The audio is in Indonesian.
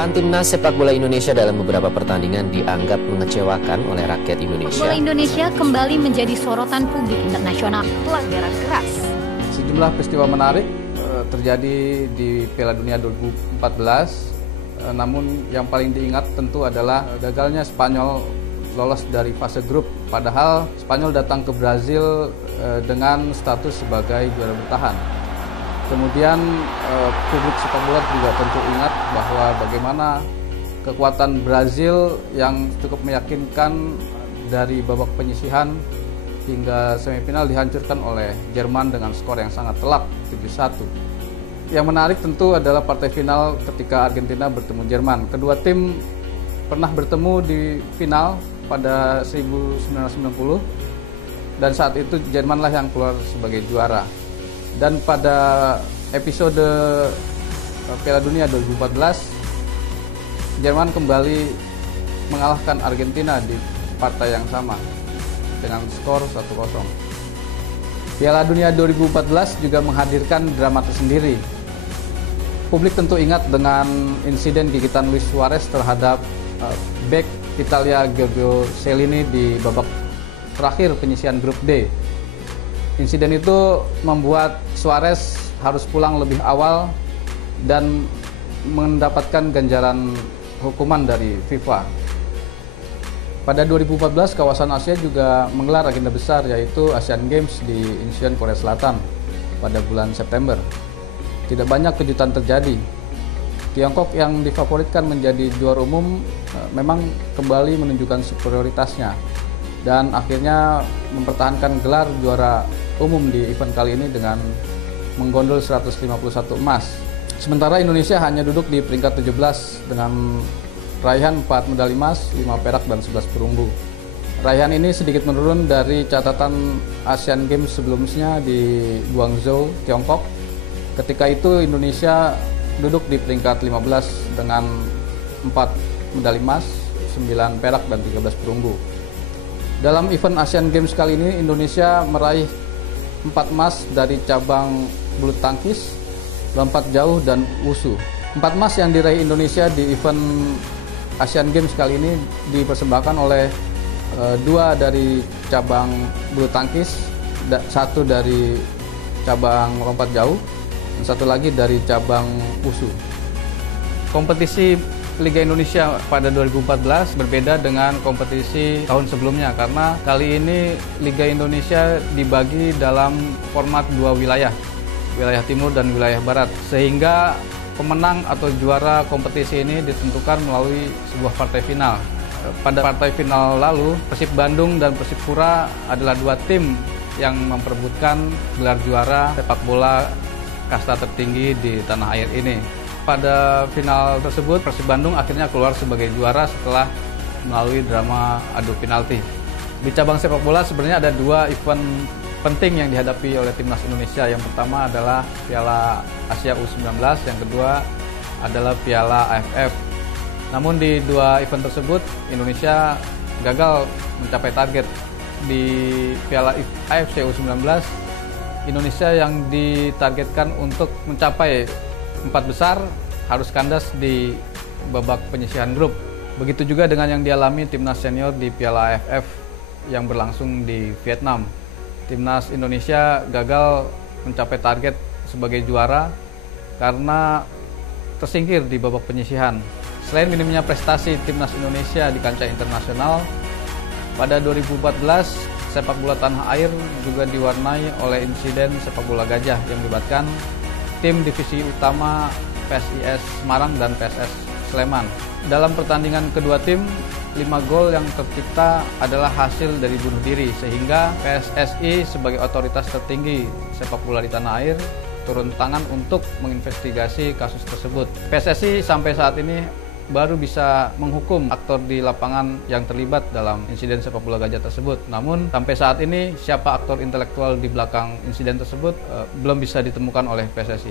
Kekalahan timnas sepak bola Indonesia dalam beberapa pertandingan dianggap mengecewakan oleh rakyat Indonesia. Bola Indonesia kembali menjadi sorotan publik internasional. Pelanggaran keras. Sejumlah peristiwa menarik terjadi di Piala Dunia 2014. Namun yang paling diingat tentu adalah gagalnya Spanyol lolos dari fase grup. Padahal Spanyol datang ke Brazil dengan status sebagai juara bertahan. Kemudian publik sepak bola juga tentu ingat bahwa bagaimana kekuatan Brazil yang cukup meyakinkan dari babak penyisihan hingga semifinal dihancurkan oleh Jerman dengan skor yang sangat telak 7-1. Yang menarik tentu adalah partai final ketika Argentina bertemu Jerman. Kedua tim pernah bertemu di final pada 1990 dan saat itu Jermanlah yang keluar sebagai juara. Dan pada episode Piala Dunia 2014, Jerman kembali mengalahkan Argentina di partai yang sama dengan skor 1-0. Piala Dunia 2014 juga menghadirkan drama tersendiri. Publik tentu ingat dengan insiden gigitan Luis Suarez terhadap bek Italia Giorgio Chiellini di babak terakhir penyisihan grup D. Insiden itu membuat Suarez harus pulang lebih awal dan mendapatkan ganjaran hukuman dari FIFA. Pada 2014, kawasan Asia juga menggelar agenda besar yaitu Asian Games di Incheon, Korea Selatan pada bulan September. Tidak banyak kejutan terjadi. Tiongkok yang difavoritkan menjadi juara umum memang kembali menunjukkan superioritasnya dan akhirnya mempertahankan gelar juara umum di event kali ini dengan menggondol 151 emas. Sementara Indonesia hanya duduk di peringkat 17 dengan raihan 4 medali emas, 5 perak dan 11 perunggu. Raihan ini sedikit menurun dari catatan Asian Games sebelumnya di Guangzhou, Tiongkok. Ketika itu Indonesia duduk di peringkat 15 dengan 4 medali emas, 9 perak dan 13 perunggu. Dalam event Asian Games kali ini Indonesia meraih 4 emas dari cabang bulu tangkis, lompat jauh dan wushu. 4 emas yang diraih Indonesia di event Asian Games kali ini dipersembahkan oleh 2 dari cabang bulu tangkis, 1 dari cabang lompat jauh, dan 1 lagi dari cabang wushu. Kompetisi Liga Indonesia pada 2014 berbeda dengan kompetisi tahun sebelumnya karena kali ini Liga Indonesia dibagi dalam format 2 wilayah, wilayah timur dan wilayah barat, sehingga pemenang atau juara kompetisi ini ditentukan melalui sebuah partai final. Pada partai final lalu, Persib Bandung dan Persipura adalah 2 tim yang memperebutkan gelar juara sepak bola kasta tertinggi di tanah air ini. Pada final tersebut, Persib Bandung akhirnya keluar sebagai juara setelah melalui drama adu penalti. Di cabang sepak bola sebenarnya ada 2 event penting yang dihadapi oleh timnas Indonesia. Yang pertama adalah Piala Asia U19, yang kedua adalah Piala AFF. Namun di 2 event tersebut, Indonesia gagal mencapai target. Di Piala AFC U19, Indonesia yang ditargetkan untuk mencapai 4 besar harus kandas di babak penyisihan grup. Begitu juga dengan yang dialami timnas senior di Piala AFF yang berlangsung di Vietnam. Timnas Indonesia gagal mencapai target sebagai juara karena tersingkir di babak penyisihan. Selain minimnya prestasi timnas Indonesia di kancah internasional, pada 2014 sepak bola tanah air juga diwarnai oleh insiden sepak bola gajah yang melibatkan tim divisi utama PSIS Semarang dan PSS Sleman. Dalam pertandingan kedua tim, 5 gol yang tercipta adalah hasil dari bunuh diri, sehingga PSSI sebagai otoritas tertinggi sepak bola di tanah air turun tangan untuk menginvestigasi kasus tersebut. PSSI sampai saat ini baru bisa menghukum aktor di lapangan yang terlibat dalam insiden sepak bola gajah tersebut. Namun sampai saat ini siapa aktor intelektual di belakang insiden tersebut belum bisa ditemukan oleh PSSI.